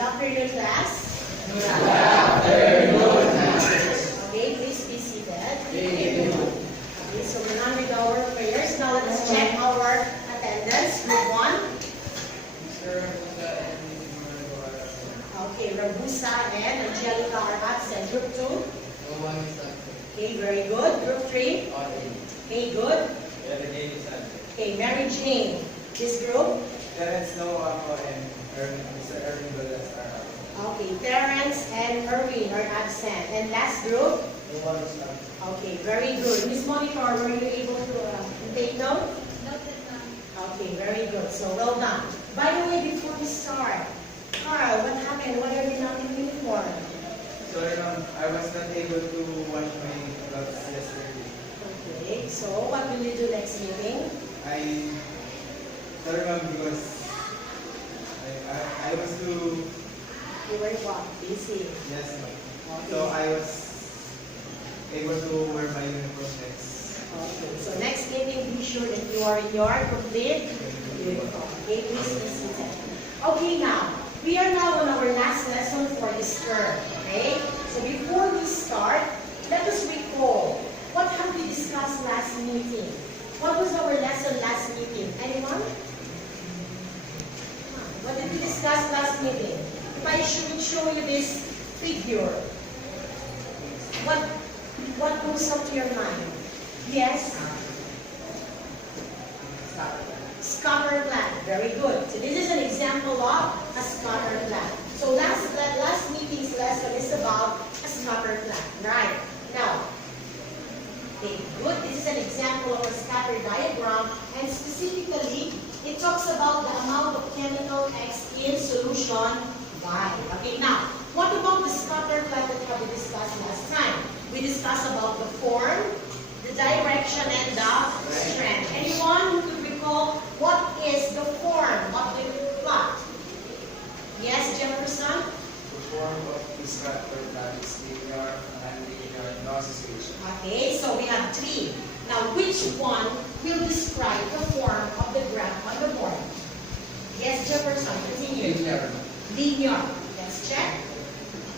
Good afternoon, class. Good afternoon, class. Okay, please be seated. Okay, so we're done with our prayers. Now let's check our attendance. Group 1. Okay, Rabusa and Angelica are absent. Group 2. Okay, very good. Group 3. Okay, good. Okay, Mary Jane. This group. Terence Noah and Mr. Erwin Velas are out. Okay, Terence and Erwin are absent. And last group? No one is out. Okay, very good. Miss Monica, were you able to take note? Noted, ma'am. Okay, very good. So, well done. By the way, before we start, Carl, what happened? Why are you not in uniform? Sorry ma'am, I was not able to watch my vlogs yesterday. Okay, so what will you do next meeting? Sorry ma'am, because I was too... You were what? Busy. Yes ma'am. Okay. So I was able to wear my uniform next. Okay, so next meeting, be sure that you are in your complete uniform. Okay, please be seated. Okay, now, we are now on our last lesson for this term. Okay? So before we start, let us recall what have we discussed last meeting. What was our lesson last meeting? Anyone? What did we discuss last meeting? If I should show you this figure, what goes up to your mind? Yes? Scatter plot. Very good. So this is an example of a scatter plot. So last meeting's lesson is about a scatter plot. Right. Now, okay, good. This is an example of a scatter diagram, and specifically, it talks about the amount of chemical X in solution Y. Okay, now, what about the scatter plot that we discussed last time? We discussed about the form, the direction, and the strength. Anyone who could recall what is the form of the plot? Yes, Jefferson? The form of the scatter plot is linear and linear, no association. Okay, so we have 3. Now, which one will describe the form of the graph on the board? Yes, Jefferson, continue. Linear. Linear. Let's check.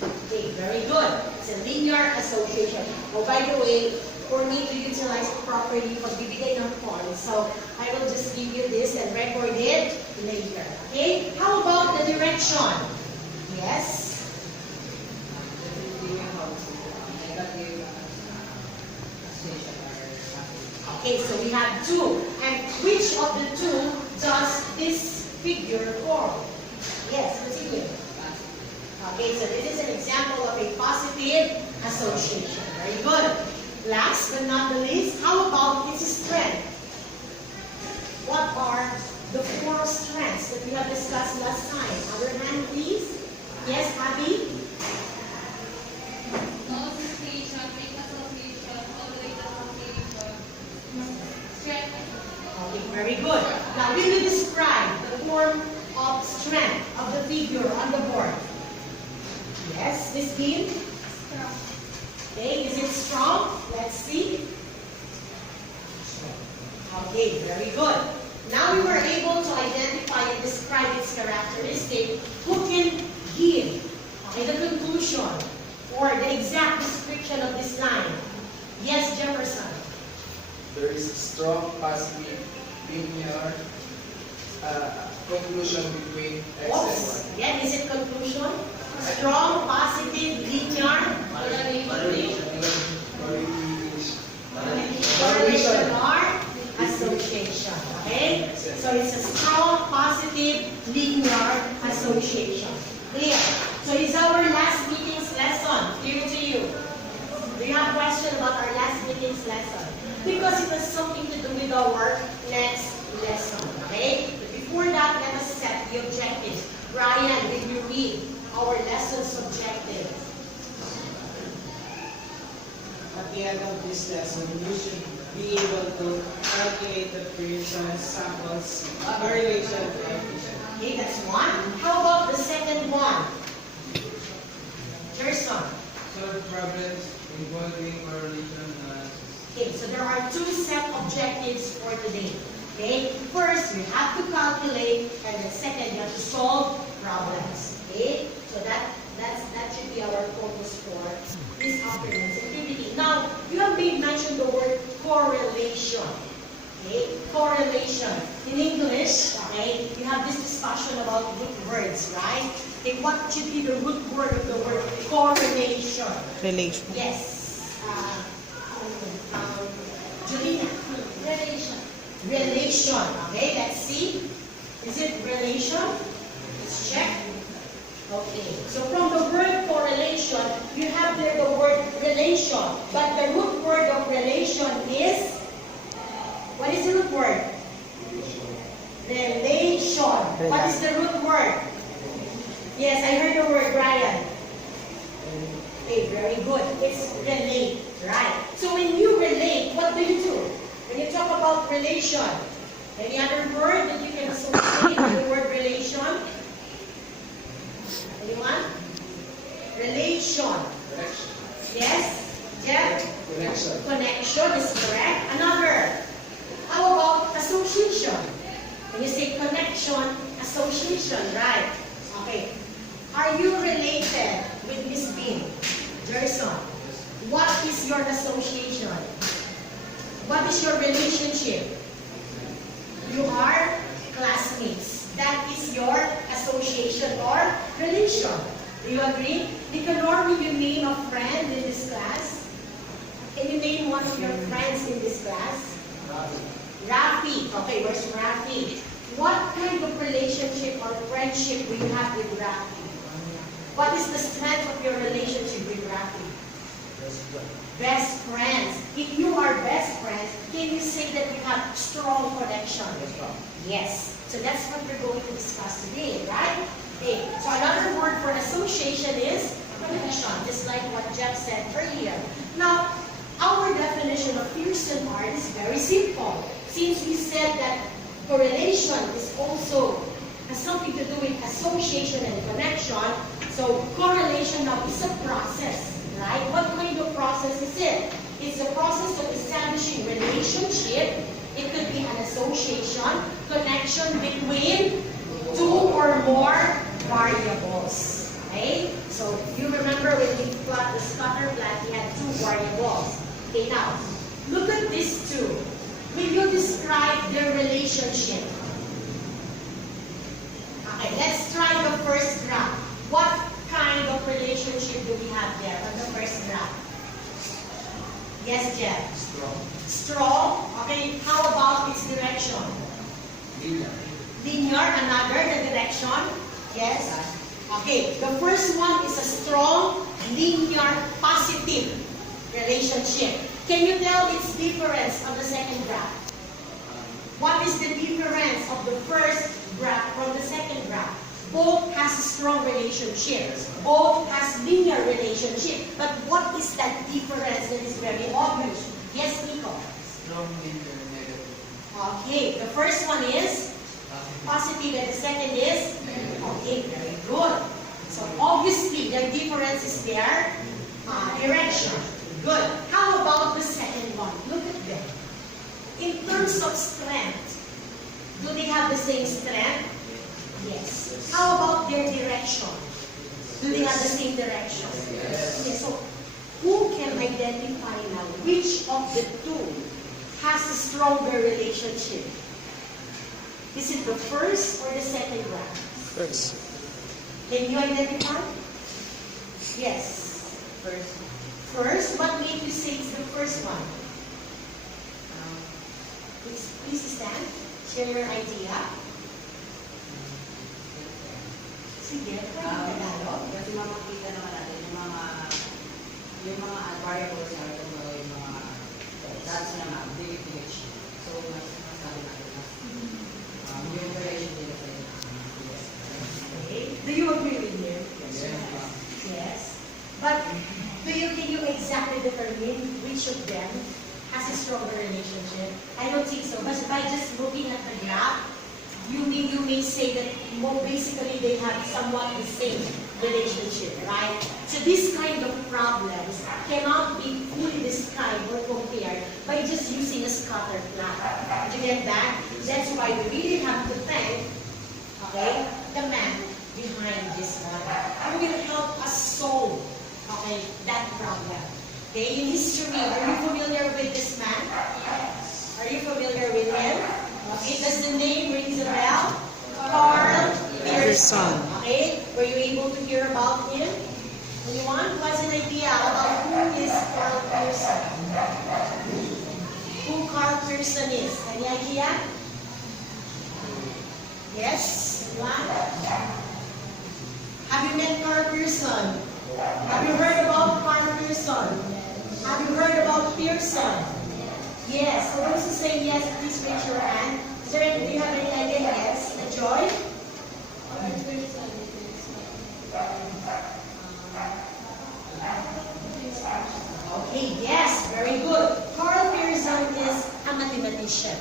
Okay, very good. It's a linear association. Oh, by the way, for me to utilize it properly, pagbibigay ng points. So, I will just give you this and record it later. Okay? How about the direction? Yes? Okay, so we have 2. And which of the 2 does this figure form? Yes, continue. Okay, so this is an example of a positive association. Very good. Last but not the least, how about its strength? What are the 4 strengths that we have discussed last time? Other hand, please. Yes, Abby? No association, weak association, always association, strength. Okay, very good. Now, will you describe the form of strength of the figure on the board? Yes, Miss Bean? Strong. Okay, is it strong? Let's see. Okay, very good. Now we were able to identify and describe its characteristic. Who can give the conclusion or the exact description of this line? Yes, Jefferson. There is a strong positive linear conclusion between X and Y. Oops. Again, is it conclusion? Strong, positive, linear, correlation or association. Okay? So it's a strong, positive, linear association. Clear? So it's our last meeting's lesson. Clear to you? Do you have a question about our last meeting's lesson? Because it has something to do with our next lesson. Okay? But before that, let us set the objectives. Brian, will you read our lesson's objectives? At the end of this lesson, you should be able to calculate the Pearson samples correlation coefficient. Okay, that's 1. How about the second one? Gerson. Solve problems involving correlation analysis. Okay, so there are 2 set objectives for today. Okay, first you have to calculate, and then second you have to solve problems. Okay, correlation. In English, okay, we have this discussion about root words, right? Okay, what should be the root word of the word correlation? Relation. Yes. Julina. Relation. Relation. Okay, let's see. Is it relation? Let's check. Okay. So from the word correlation, you have there the word relation. But the root word of relation is, what is the root word? Relation. What is the root word? Yes, I heard the word, Brian. Okay, very good. It's relate, right? So when you relate, what do you do? When you talk about relation, any other word that you can associate with the word relation? Anyone? Relation. Connection. Yes? Jeff? Connection. Connection is correct. Another. How about association? When you say connection, association, right? Okay. Are you related with Miss Bean? Jerson? What is your association? What is your relationship? You are classmates. That is your association or relation. Do you agree? Nicanor, will you name a friend in this class? Can you name one of your friends in this class? Rafi. Okay, where's Rafi? What kind of relationship or friendship do you have with Rafi? What is the strength of your relationship with Rafi? Best friends. If you are best friends, can you say that you have strong connection? Yes. So that's what we're going to discuss today, right? Okay. So another word for association is connection, just like what Jeff said earlier. Now, our definition of Pearson art is very simple. Since we said that correlation is also has something to do with association and connection, so correlation now is a process, right? What kind of process is it? It's a process of establishing relationship. It could be an association, connection between two or more variables. Okay? So you remember when we plot the scatter plot, we had two variables. Okay, now, look at these two. Will you describe their relationship? Okay, let's try the first graph. What kind of relationship do we have there on the first graph? Yes, Jeff? Strong. Strong. Okay, how about its direction? Linear. Linear, another, the direction? Yes? Okay, the first one is a strong, linear, positive relationship. Can you tell its difference on the second graph? What is the difference of the first graph from the second graph? Both has a strong relationship. Both has linear relationship. But what is that difference that is very obvious? Yes, Nico? Strong, linear, negative. Okay, the first one is positive and the second is? Okay, very good. So obviously, the difference is their direction. Good. How about the second one? Look at them. In terms of strength, do they have the same strength? Yes. How about their direction? Do they have the same direction? Yes. Yes. So, who can identify now which of the two has a stronger relationship? Is it the first or the second graph? First. Can you identify? Yes. First, First, what made you say it's the first one? Please stand. Share your idea. Sige, Tagalog. Kasi makikita naman natin yung mga variables na ito yung mga dots na big. So, mas masabi natin yung relation nila sa ito. Okay. Do you agree with me? Yes. But can you exactly determine which of them has a stronger relationship? I don't think so. But by just looking at the graph, you may say that basically they have somewhat the same relationship, right? So this kind of problems cannot be fully described or compared by just using a scatter plot. Did you get that? That's why we really have to thank, okay, the man behind this one who will help us solve, okay, that problem. Okay, in history, are you familiar with this man? Are you familiar with him? does the name ring a bell? Carl Pearson. Pearson. Okay, were you able to hear about him? Anyone who has an idea about who is Carl Pearson? Who Carl Pearson is? Any idea? Yes? Anyone? Have you met Carl Pearson? Have you heard about Carl Pearson? Have you heard about Pearson? Yes. So those who say yes, please raise your hand. Sir, do you have any idea? Yes. Joy? Okay, yes, very good. Carl Pearson is a mathematician,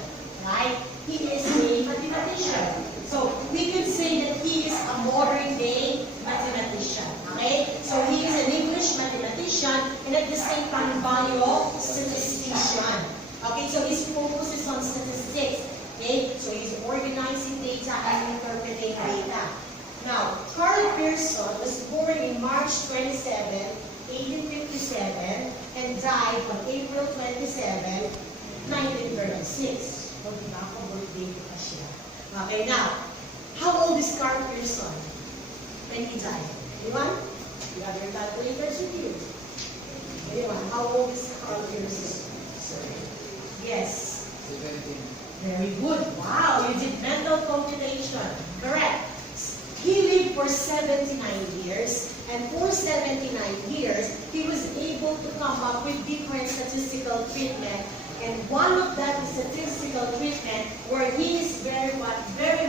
right? He is a mathematician. So we could say that he is a modern day mathematician, okay? So he is an English mathematician and at the same time bio-statistician. Okay, so his focus is on statistics. Okay, so he's organizing data and interpreting data. Now, Carl Pearson was born in March 27, 1857 and died on April 27, 1936. So, birthday ko pa siya. Okay, now, how old is Carl Pearson when he died? Anyone? You have your calculators with you. Anyone? How old is Carl Pearson? Yes. 17. Very good. Wow, you did mental computation. Correct. He lived for 79 years, and for 79 years, he was able to come up with different statistical treatment. And one of that statistical treatment, where he is very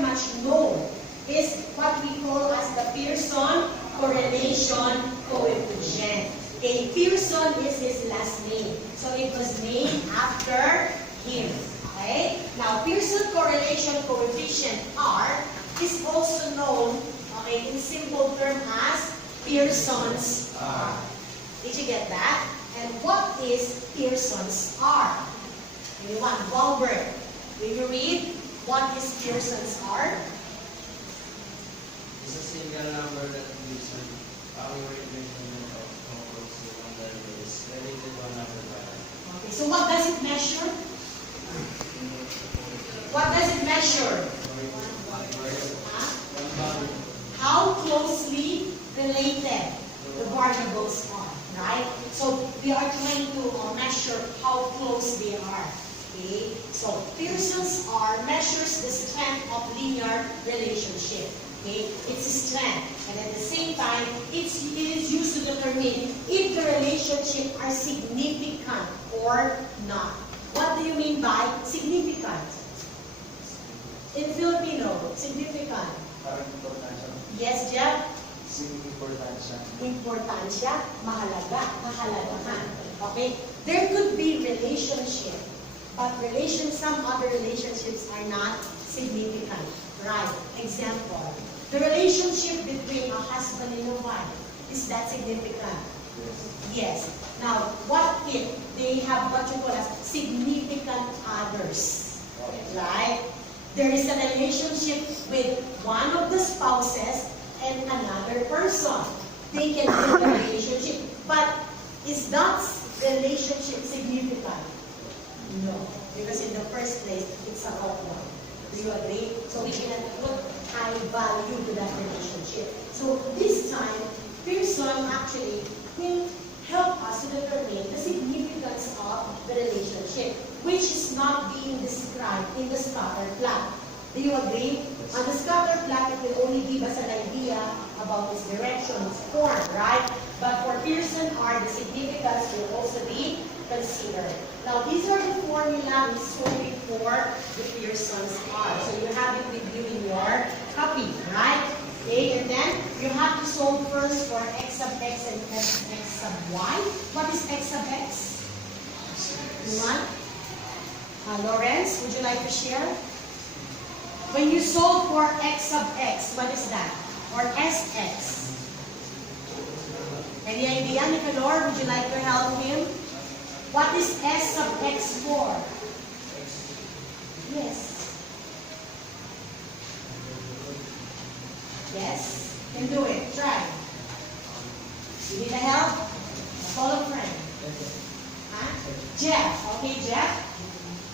much known, is what we call as the Pearson correlation coefficient. Okay, Pearson is his last name, so it was named after him. Okay? Now, Pearson correlation coefficient R is also known, okay, in simple term as Pearson's R. Did you get that? And what is Pearson's R? Anyone? Goldberg. Will you read what is Pearson's R? It's a single number that gives an average measurement of composed secondary is related to one number by. Okay, so what does it measure? What does it measure? Huh? How closely related the variables are, right? So we are trying to measure how close they are. Okay? So Pearson's R measures the strength of linear relationship. Okay? It's a strength. And at the same time, it is used to determine if the relationship are significant or not. What do you mean by significant? In Filipino, significant. Parang importansya. Yes, Jeff? Importansya. Importansya, mahalaga, kahalagahan. Okay? There could be relationship, but some other relationships are not significant. Right? Example, the relationship between a husband and a wife, is that significant? Yes. Now, what if they have what you call as significant others? Right? There is a relationship with one of the spouses and another person. They can be in a relationship. But is that relationship significant? No. Because in the first place, it's a hot one. Do you agree? So we cannot put high value to that relationship. So this time, Pearson actually will help us to determine the significance of the relationship, which is not being described in the scatter plot. Do you agree? On the scatter plot, it will only give us an idea about its direction, its form, right? But for Pearson R, the significance will also be considered. Now, these are the formula we saw before the Pearson's R. So you have it with you in your copy, right? Okay, and then you have to solve first for x sub x and x sub y. What is x sub x? Anyone? Lawrence, would you like to share? When you solve for x sub x, what is that? Or sx? Any idea, Nicolor? Would you like to help him? What is s sub x for? Yes. Yes, can do it. Try. You need a help? Call a friend. Huh? Jeff. Okay, Jeff?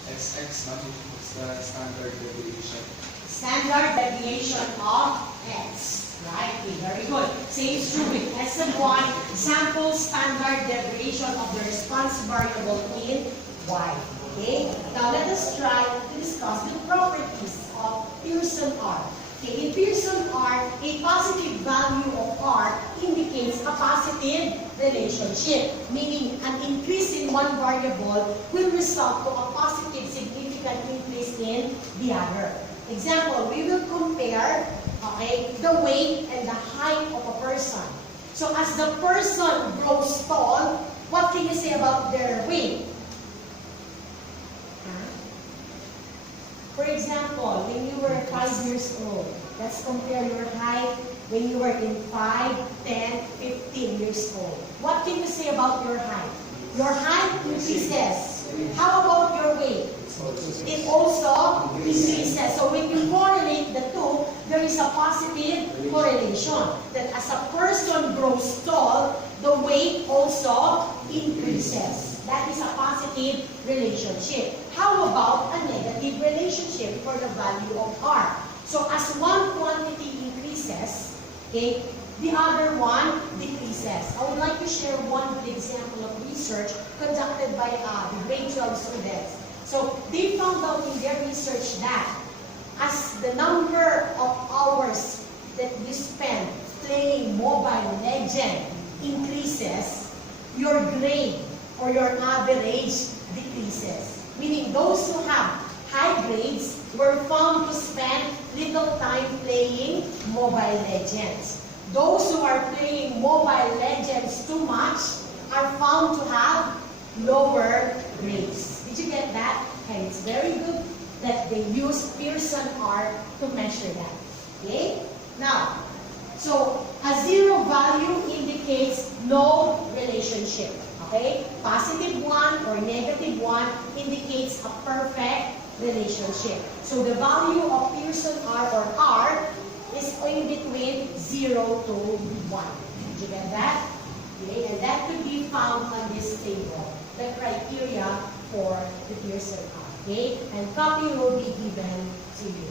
XX not equals It's the standard deviation. Standard deviation of x. Right? Okay, very good. Same is true with SM1. Sample standard deviation of the response variable in y. Okay? Now let us try to discuss the properties of Pearson R. Okay, in Pearson R, a positive value of R indicates a positive relationship, meaning an increase in one variable will result to a positive significant increase in the other. Example, we will compare the weight and the height of a person. So as the person grows tall, what can you say about their weight? For example, when you were 5 years old, let's compare your height when you were in 5, 10, 15 years old. What can you say about your height? Your height increases. How about your weight? It also increases. So when you correlate the two, there is a positive correlation. That as a person grows tall, the weight also increases. That is a positive relationship. How about a negative relationship for the value of R? So as one quantity increases, okay, the other one decreases. I would like to share one good example of research conducted by the grade 12 students. So they found out in their research that as the number of hours that you spend playing Mobile Legend increases, your grade or your average decreases. Meaning those who have high grades were found to spend little time playing Mobile Legends. Those who are playing Mobile Legends too much are found to have lower grades. Did you get that? And it's very good that they use Pearson R to measure that. Okay? Now, so a zero value indicates no relationship. Okay? Positive 1 or negative 1 indicates a perfect relationship. So the value of Pearson R or R is in between 0 to 1. Did you get that? Okay? And that could be found on this table. The criteria for the Pearson R. Okay? And copy will be given to you.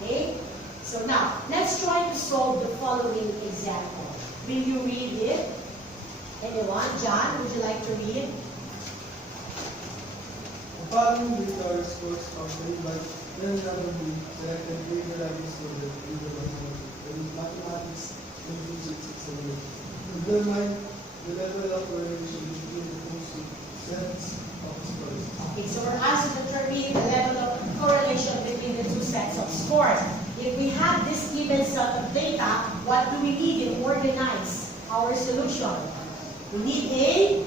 Okay? So now, let's try to solve the following example. Will you read it? Anyone? John, would you like to read? The following list are scores obtained by then randomly selected pre-graduate students in mathematics and physics examination. Determine the level of correlation between the two sets of scores. Okay, so we're asked to determine the level of correlation between the two sets of scores. If we have this given set of data, what do we need to organize our solution? We need a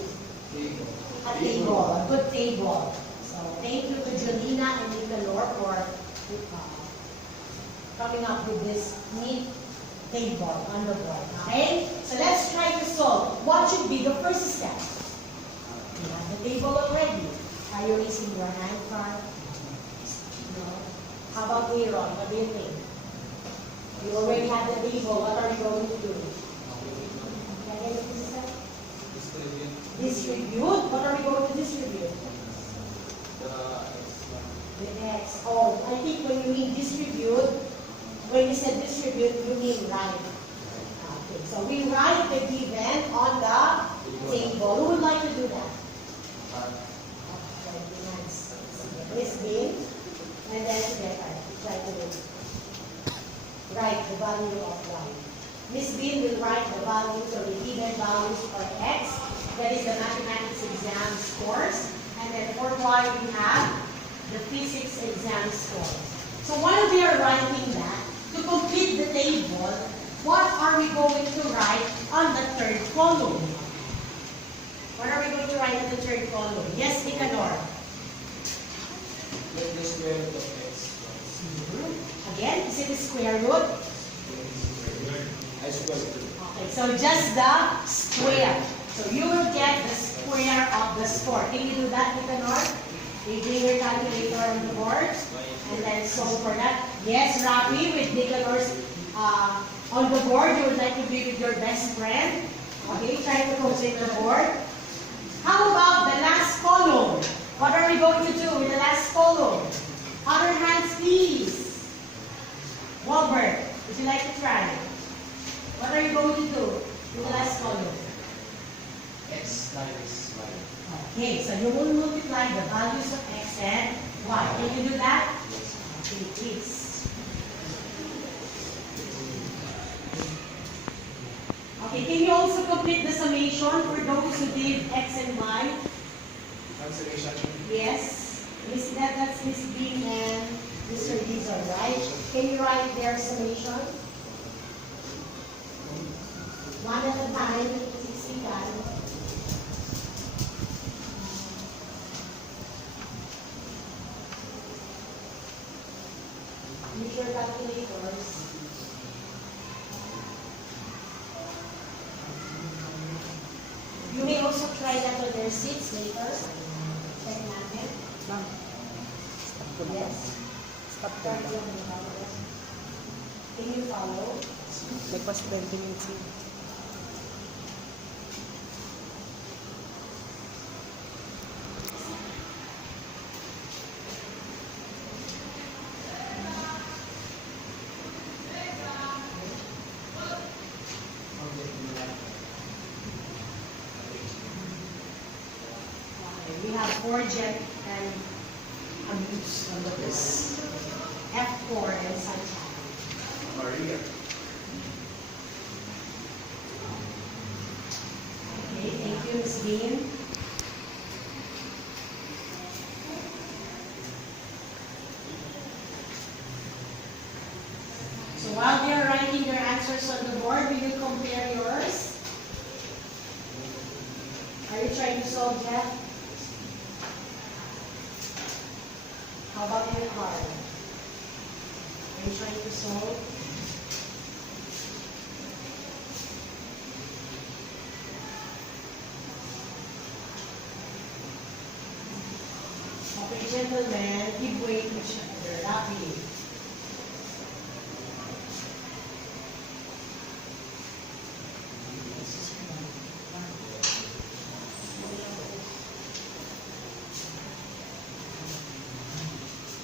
table, a good table. So thank you to Jolina and Nicolor for coming up with this neat table on the board. Okay? So let's try to solve. What should be the first step? You have the table already. Are you raising your hand, Carl? No. How about Aaron? What do you think? You already have the table. What are you going to do? Distribute. What are we going to distribute? The X. Oh, I think when you mean distribute, when you said distribute, you mean write. Okay, so we write the given on the table. Who would like to do that? Miss Bean, and then try to write the value of y. Miss Bean will write the values or the given values for X. That is the mathematics exam scores. And then for Y, we have the physics exam scores. So while they are writing that, to complete the table, what are we going to write on the third column? What are we going to write on the third column? Yes, Nicanor. Let the square root of x. Again, is it the square root? I square root. Okay, so just the square. So you will get the square of the score. Can you do that, Nicanor? You bring your calculator on the board and then solve for that. Yes, Rafi, with Nicanor's on the board, you would like to be with your best friend. Okay, try to complete the board. How about the last column? What are we going to do with the last column? Other hands, please. Walbert, would you like to try? What are you going to do in the last column? X times Y. Okay, so you will multiply the values of x and y. Can you do that? Yes. Okay, please. Okay, can you also complete the summation for those who did x and y? Conservation. Yes. That's Miss Bean and Mr. Dizon, right? Can you write their summation? One at a time, 60 times. Use your calculators. You may also try that on your seats later. Check natin. Yes. Stop there. Can you follow? Nagpas 20 minutes yun. We have forget and abuse on the list. F4 and sunshine. Maria. Okay, thank you, Ms. Bean. So while they are writing their answers on the board, will you compare yours? Are you trying to solve that? How about your car? Are you trying to solve? Okay, gentlemen, give way to each other. Happy.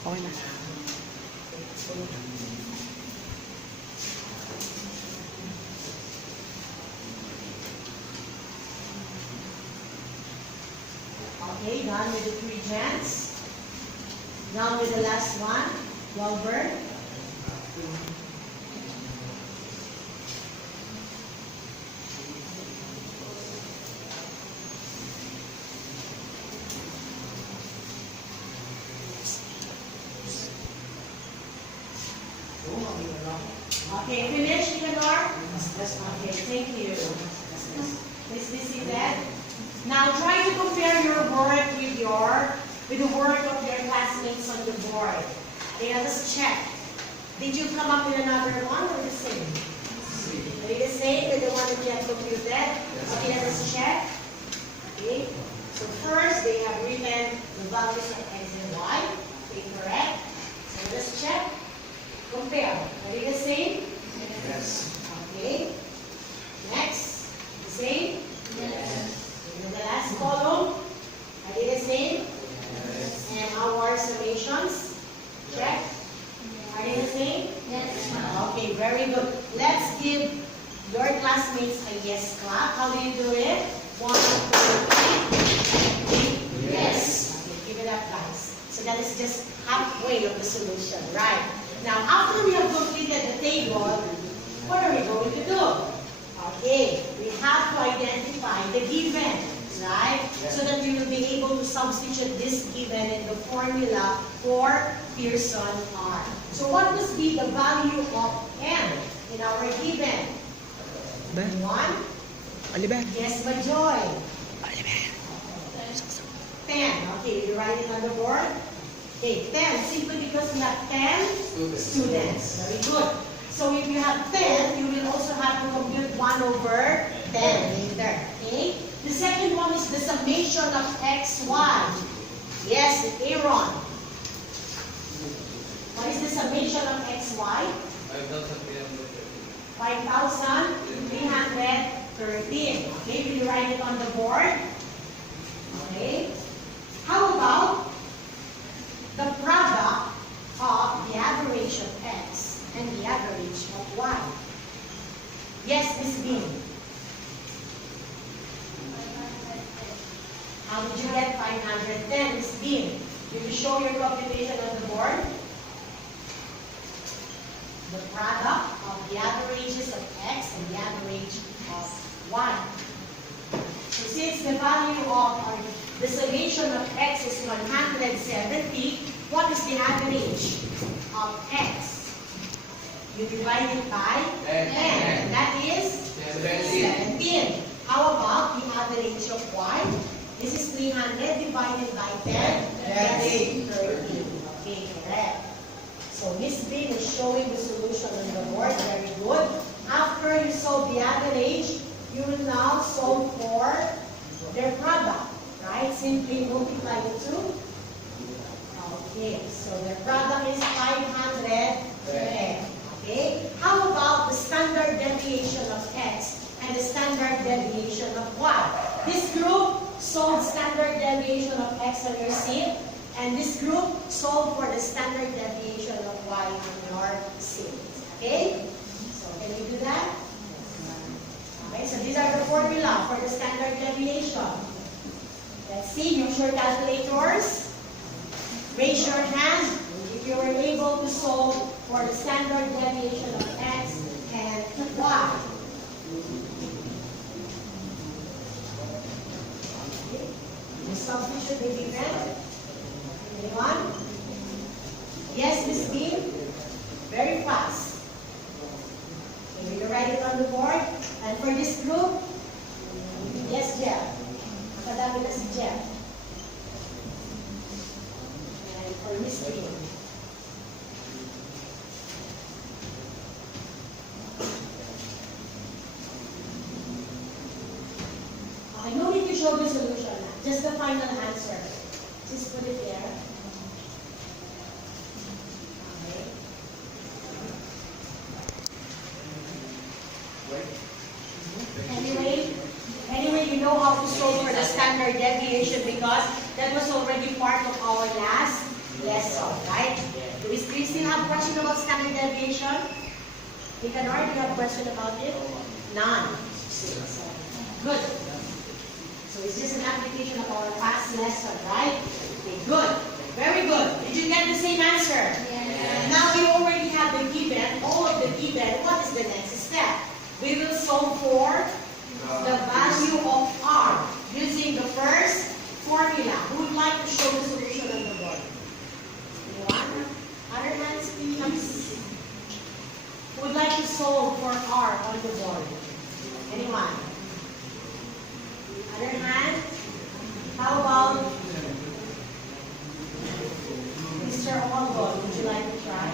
Okay na. Okay, done with the three gents. Done with the last one. Walbert. Okay, finish, Nicanor? Okay, thank you. Please be seated. Now try to compare your work with the work of your classmates on the board. Okay, now let's check. Did you come up with another one or the same? Are they the same with the one that you have computed? Okay, let's check. Okay, so first they have written the values of x and y. Okay, correct. So let's check. Compare. Are they the same? Yes. Okay. Next. The same? Yes. In the last column, are they the same? Yes. And our summations? Check. Are they the same? Yes. Okay, very good. Let's give your classmates a yes clap. How do you do it? 1, 2, 3. Yes. Okay, give it up, guys. So that is just halfway of the solution, right? Now, after we have completed the table, what are we going to do? Okay, we have to identify the given, right? So that we will be able to substitute this given in the formula for Pearson R. So what must be the value of n in our given? Ba? 1? Oliver. Yes, Majoy. Oliver. 10. Okay, you write it on the board. Okay, 10. Simply because we have 10 students. Very good. So if you have 10, you will also have to compute 1 over 10 later. Okay? The second one is the summation of x, y. Yes, Aaron. What is the summation of x, y? 5,313. Okay, will you write it on the board? Okay. How about the product Yes, Miss Bean. How did you get 510, Miss Bean? Did you show your computation on the board? The product of the averages of x and the average of y. So since the value of the summation of x is 170, what is the average of x? You divide it by 10. That is 17. How about the average of y? This is 300 divided by 10. That is 13. Okay, correct. So Miss Bean is showing the solution on the board. Very good. After you solve the average, you will now solve for their product. Right? Simply multiply the two. Okay, so their product is 510. Okay? How about the standard deviation of x and the standard deviation of y? This group solved standard deviation of x on your sheet, and this group solved for the standard deviation of y on your sheet. Okay? So can we do that? Okay, so these are the formula for the standard deviation. Let's see, use your calculators. Raise your hand if you were able to solve for the standard deviation of x and y. Okay. The substitution may be given. Anyone? Yes, Miss Bean? Very fast. Okay, we write it on the board. And for this group, yes, Jeff. Nakadami na si Jeff. And for Miss Bean. Okay, no need to show the solution. Just the final answer. Just put it there. Okay. Anyway, you know how to solve for the standard deviation because that was already part of our last lesson, right? Do you still have question about standard deviation? Nicanor, do you have a question about it? None. Good. So it's just an application of our past lesson, right? Okay, good. Very good. Did you get the same answer? Yes. Now you already have the given, all of the given. What is the next step? We will solve for the value of r using the first formula. Who would like to show the solution on the board? Anyone? Other hands, please. Who would like to solve for r on the board? Anyone? Other hand? How about Mr. Olgo? Would you like to try?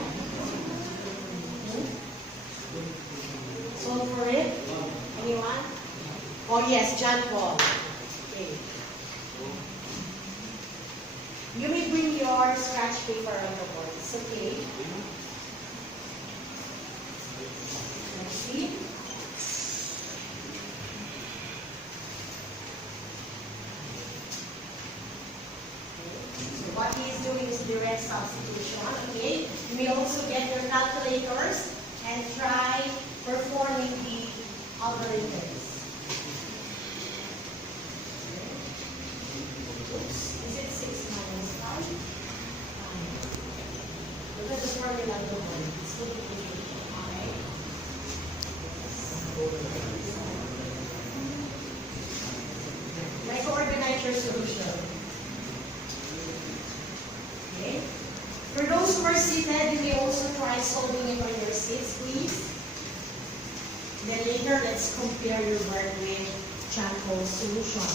Solve for it? Anyone? Oh yes, John Paul. Okay. You may bring your scratch paper on the board. It's okay. Let's see. What he is doing is direct substitution. Okay. You may also get your calculators and try performing the algorithms. Is it 6 minus 5? Look at the formula of the word. It's multiplication. Okay. Like organize your solution. Okay. For those who are seated, you may also try solving it on your seats, please. Then later, let's compare your work with Chanco's solution.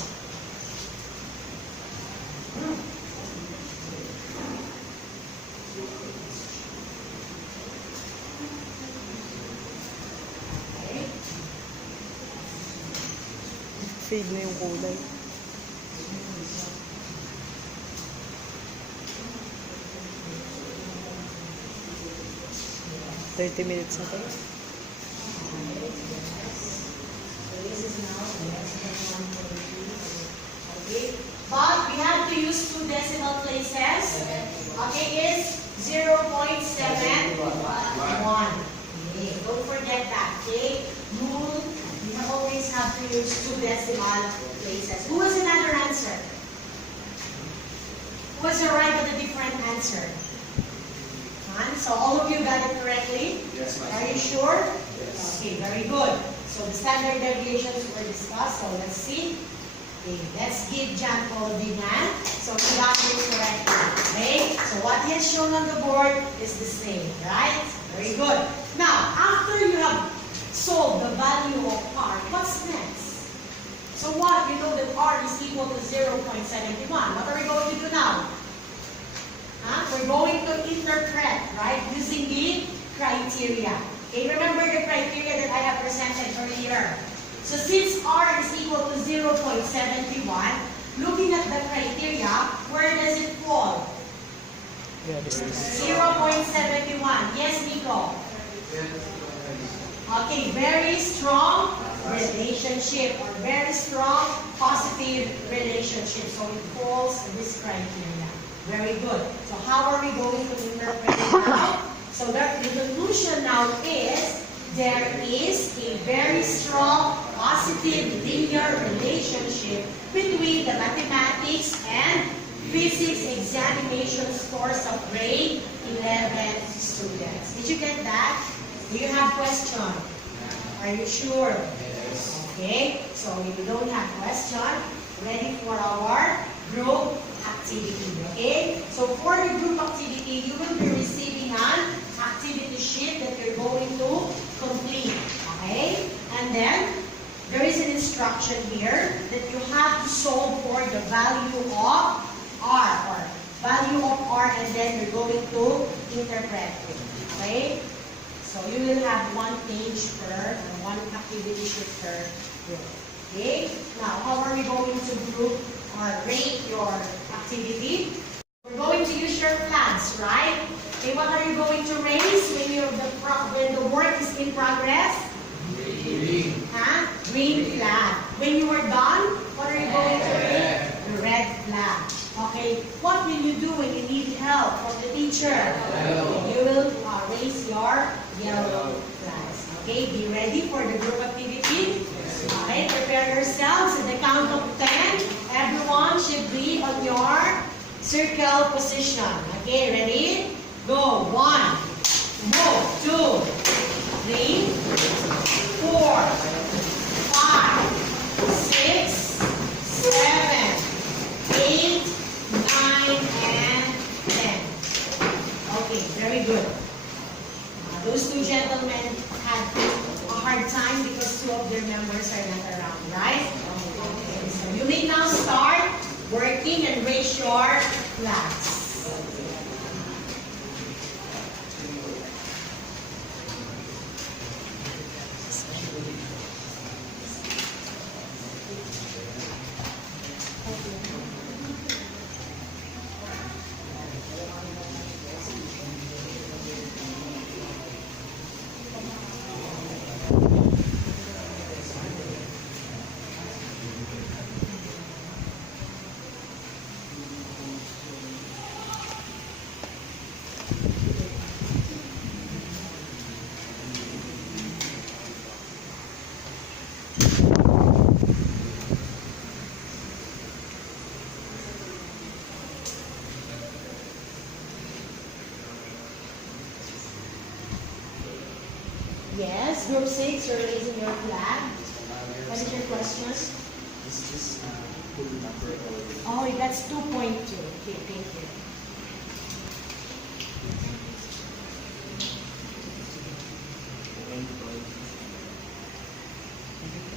Okay. Fade na yung kulay. $30 minutes na tayo. Okay. But we have to use 2 decimal places. Okay, is 0.71. Okay, don't forget that. Okay, rule use 2 decimal places. Who was another answer? Who was right with a different answer? So all of you got it correctly? Yes, ma'am. Are you sure? Yes. Okay, very good. So the standard deviations were discussed. So let's see. Okay, let's give John Paul a big hand. So he got it correctly. Okay? So what he has shown on the board is the same, right? Very good. Now, after you have solved the value of R, what's next? So what? You know that R is equal to 0.71. What are we going to do now? We're going to interpret, right? Using the criteria. Okay, remember the criteria that I have presented earlier. So since R is equal to 0.71, looking at the criteria, where does it fall? Very strong. 0.71. Yes, Nico? Okay, very strong relationship or very strong positive relationship. So it falls in this criteria. Very good. So how are we going to interpret it now? So the conclusion now is there is a very strong positive linear relationship between the mathematics and physics examination scores of grade 11 students. Did you get that? Do you have question? Are you sure? Yes. Okay. So if you don't have question, ready for our group activity. Okay? So for the group activity, you will be receiving an activity sheet that you're going to complete. Okay? And then, there is an instruction here that you have to solve for the value of R, or value of R, and then you're going to interpret it. Okay? So you will have one page per, or one activity sheet per group. Okay? Now, how are we going to group or rate your activity? We're going to use your flags, right? Okay, what are you going to raise when the work is in progress? Green. Green flag. When you are done, what are you going to raise? The red flag. Okay, what will you do when you need help from the teacher? Yellow. You will raise your yellow flags. Okay, be ready for the group activity. Okay, prepare yourselves at the count of 10. Everyone should be on your circle position. Okay, ready? Go. 1, go. 2, 3, 4, 5, 6, 7, 8, 9, and 10. Okay, very good. Those two gentlemen had a hard time because 2 of their members are not around, right? Okay, so you may now start working and raise your flags. Yes, group 6, you're raising your flag. What is your question? Is this full number or? Oh, that's 2.2. Okay, thank you.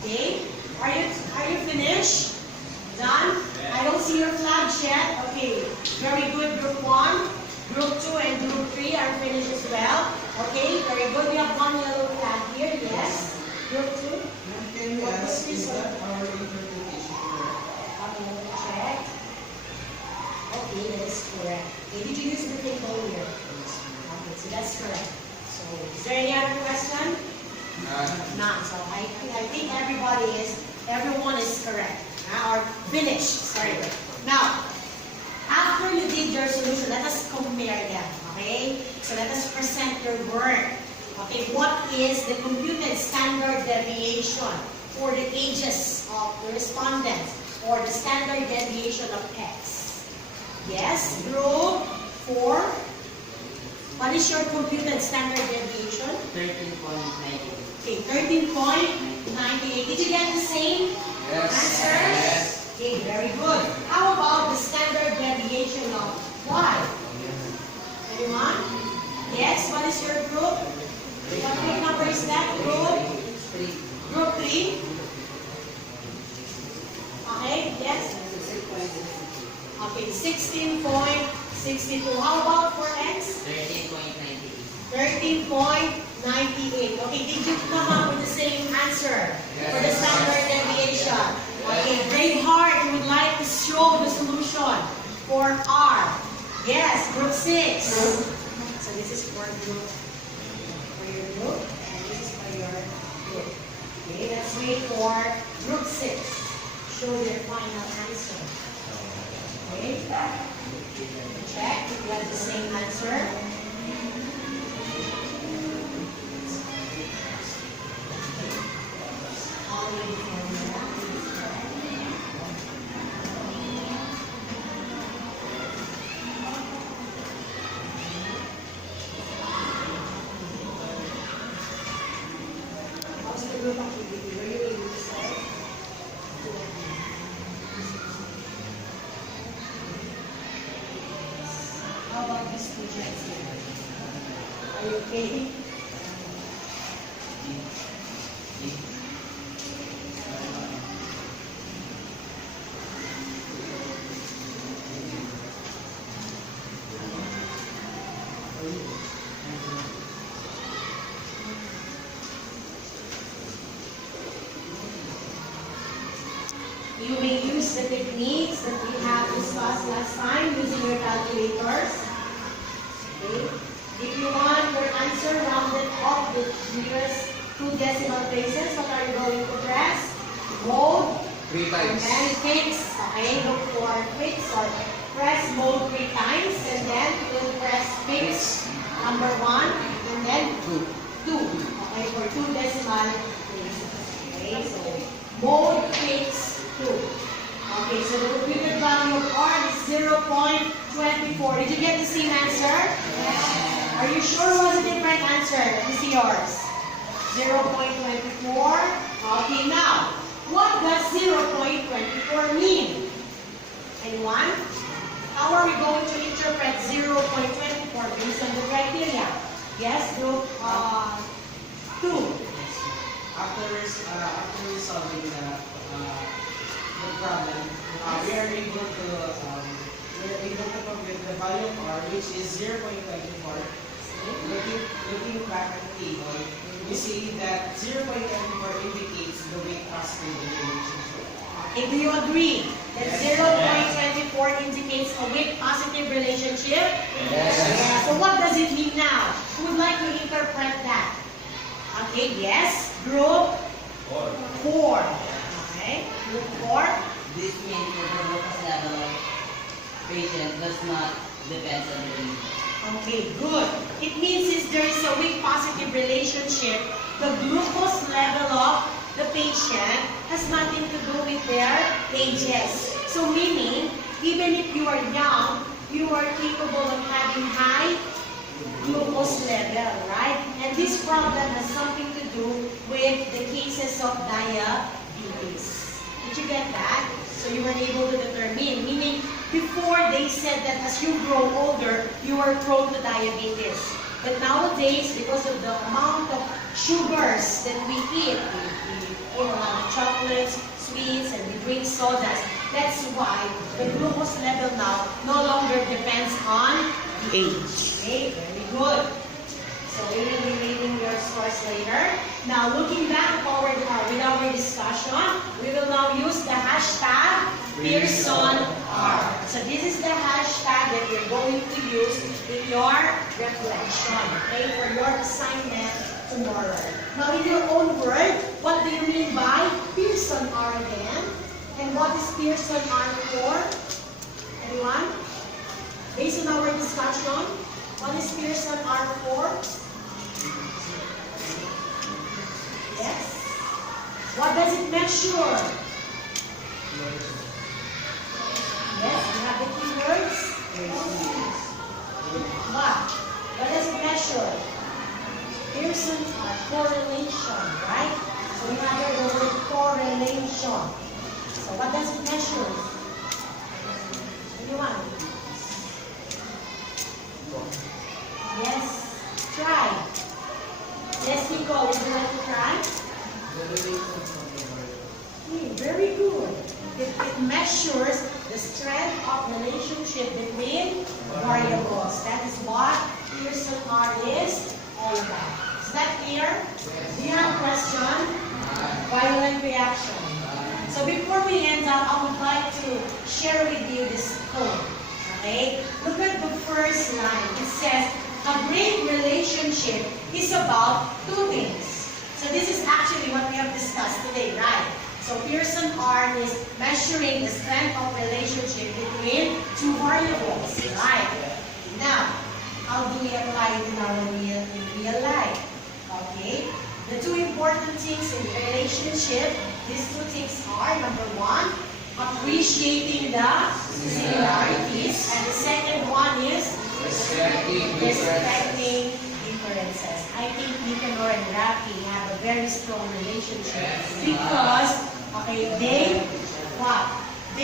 Okay, are you finished? Done? I don't see your flags yet. Okay, very good. Group 1, Group 2, and Group 3 are finished as well. Okay, very good. We have one yellow flag here. Yes. Group 2. Can you ask, is that our interpretation correct? Okay, let me check. Okay, that is correct. Okay, did you use the table here? Okay, so that's correct. So, is there any other question? None. So I think everyone is correct. Or finished. Sorry. Now, after you did your solution, let us compare them. Okay? So let us present your work. Okay, what is the computed standard deviation? for the ages of the respondents or the standard deviation of X? Yes, group 4. What is your computed standard deviation? 13.98. Okay, 13.98. Did you get the same answer? Yes. Okay, very good. How about the standard deviation of Y? Anyone? Yes, what is your group? What group number is that? Group 3? Okay, yes? Okay, 16.62. How about for X? 13.98. 13.98. Okay, did you come up with the same answer for the standard deviation? Okay, brave heart, you would like to show the solution for R. Yes, group 6. So this is for group, for your group, and this is for your group. Okay, let's wait for group 6. Show their final answer. Okay, check if you have the same answer. How's the group activity? Were you able to solve? How about these two jets here? Are you okay? You may use the techniques that we have discussed last time using your calculators. Okay. If you want your answer rounded off the nearest 2 decimal places, what are you going to press? Mode. 3 And times. then fix. Okay, look for fix or press mode 3 times and then you'll press fix number 1 and then 2. Okay, for 2 decimal places. Okay, so mode fix 2. Okay, so the computed value of R is 0.24. Did you get the same answer? Are you sure it was a different answer? Let me see yours. 0.24. Okay, now, what does 0.24 mean? Anyone? How are we going to interpret 0.24 based on the criteria? Yes, group 2. After solving the problem, we are able to compute the value of R, which is 0.24. Looking back at the table, we see that 0.24 indicates the weight positive relationship. Okay, do you agree that 0.24 indicates a weight positive relationship? Yes. Yeah, so what does it mean now? Who would like to interpret that? Okay, yes. Group 4. Okay, group 4. This means that the glucose level of patient does not depend on the age. Okay, good. It means if there is a weak positive relationship, the glucose level of the patient has nothing to do with their ages. So meaning, even if you are young, you are capable of having high glucose level, right? And this problem has something to do with the cases of diabetes. Did you get that? So you were able to determine, meaning before they said that as you grow older, you are prone to diabetes. But nowadays, because of the amount of sugars that we eat, we eat a lot of chocolates, sweets, and we drink sodas, that's why the glucose level now no longer depends on age. Okay, very good. So we will be reading your scores later. Now, looking back forward with our discussion, we will now use the hashtag Pearson R. So this is the hashtag that you're going to use in your reflection, okay, for your assignment tomorrow. Now, in your own word, what do you mean by Pearson R again? And what is Pearson R for? Anyone? Based on our discussion, what is Pearson R for? Yes? What does it measure? Yes, you have the keywords. What does it measure? Pearson correlation, right? So we have here the word correlation. So what does it measure? Anyone? Yes, try. Yes, Nicole, would you like to try? Very good. It measures the strength of relationship between variables. That is what Pearson R is all about. Is that clear? Do you have a question? Violent reaction. So before we end up, I would like to share with you this code. Okay? Look at the first line. It says, a great relationship is about two things. So this is actually what we have discussed today, right? So Pearson R is measuring the strength of relationship between two variables, right? Now, how do we apply it in our real life? Okay? The two important things in relationship, these two things are, number one, appreciating the similarities, and the second one is respecting differences. I think Nicanor and Rafi have a very strong relationship because, okay, they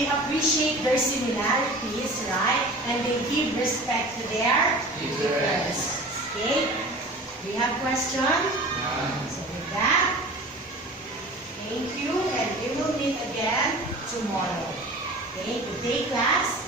appreciate their similarities, right? And they give respect to their differences. Okay? Do you have questions? So with that, thank you, and we will meet again tomorrow. Okay? Good day, class.